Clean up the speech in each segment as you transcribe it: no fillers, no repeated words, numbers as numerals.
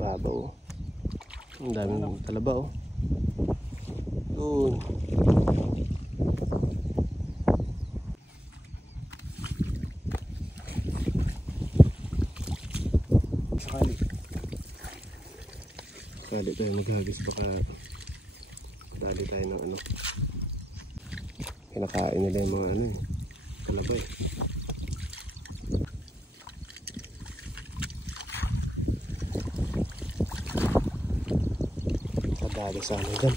Babaw. Ang daming talaba oh. Yun. Sakali tayo maghagis baka dali tayo ng ano. Kinakain nila yung mga ano eh. Talaba eh. Dali sana dyan.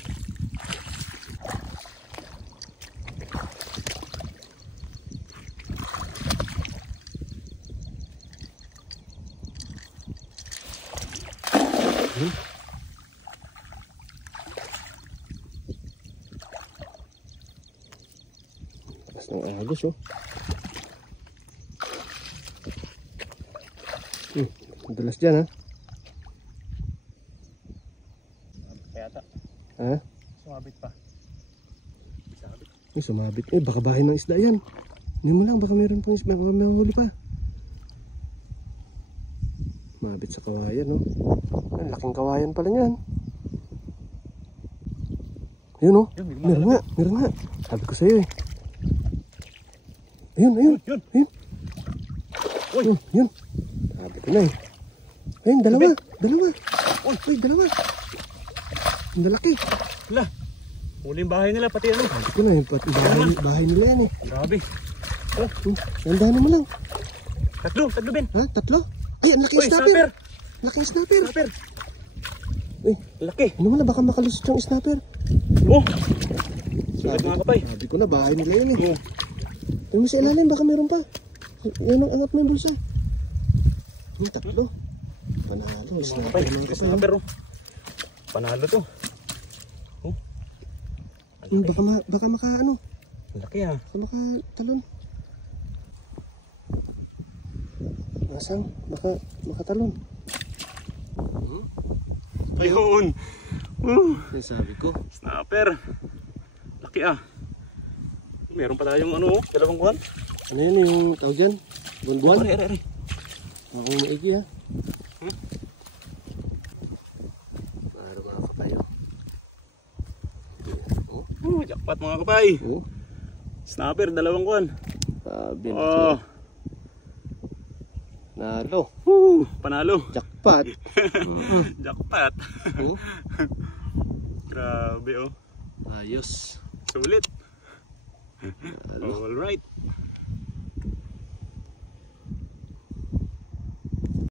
Takas ng agos oh. Madalas dyan ha. Ha? Sumabit pa. Sumabit. Baka bahay ng isda yan. Hindi mo lang, baka meron pang isda. Baka may huli pa. Sumabit sa kawayan, no? Ang laking kawayan pala yan. Ayun, no? Meron nga, meron nga. Sabi ko sa'yo, eh. Ayun, ayun. Ayun. Ayun, yun. Sabi ko na, eh. Ayun, dalawa. Dalawa. Uy, dalawa. Ang lalaki. Wala. Huling bahay nila pati ano. Sabi ko na yung bahay nila yan eh. Grabe. Nandahan mo lang. Tatlo Ben. Ha? Tatlo? Ay, ang laking snapper. Laking snapper. Uy, laki. ano mo na, baka makalusot yung snapper. Oh. Sulit mga kapay. Sabi ko na, bahay nila yan eh. Oh. Tingnan mo sa ilalim, baka meron pa. Yan ang angat mo yung bulsa. Yung tatlo. Panalo. Snapper. Panalo to. Oh. Baka maka ano. Laki ha. Baka maka talon. Nasaan? Baka talon. Ayun. Sabi ko. Snapper. Laki ah. Meron pa tayong ano, dalawang kuwan. Ano yun yung tawag dyan? Buwan-buwan? Are. Akong maigi ha. Jackpot mga kapay. Snapper, dalawang kuwan. Sabi na nalo. Panalo. Jackpot. Jackpot. Grabe oh. Ayos. Sulit. Alright.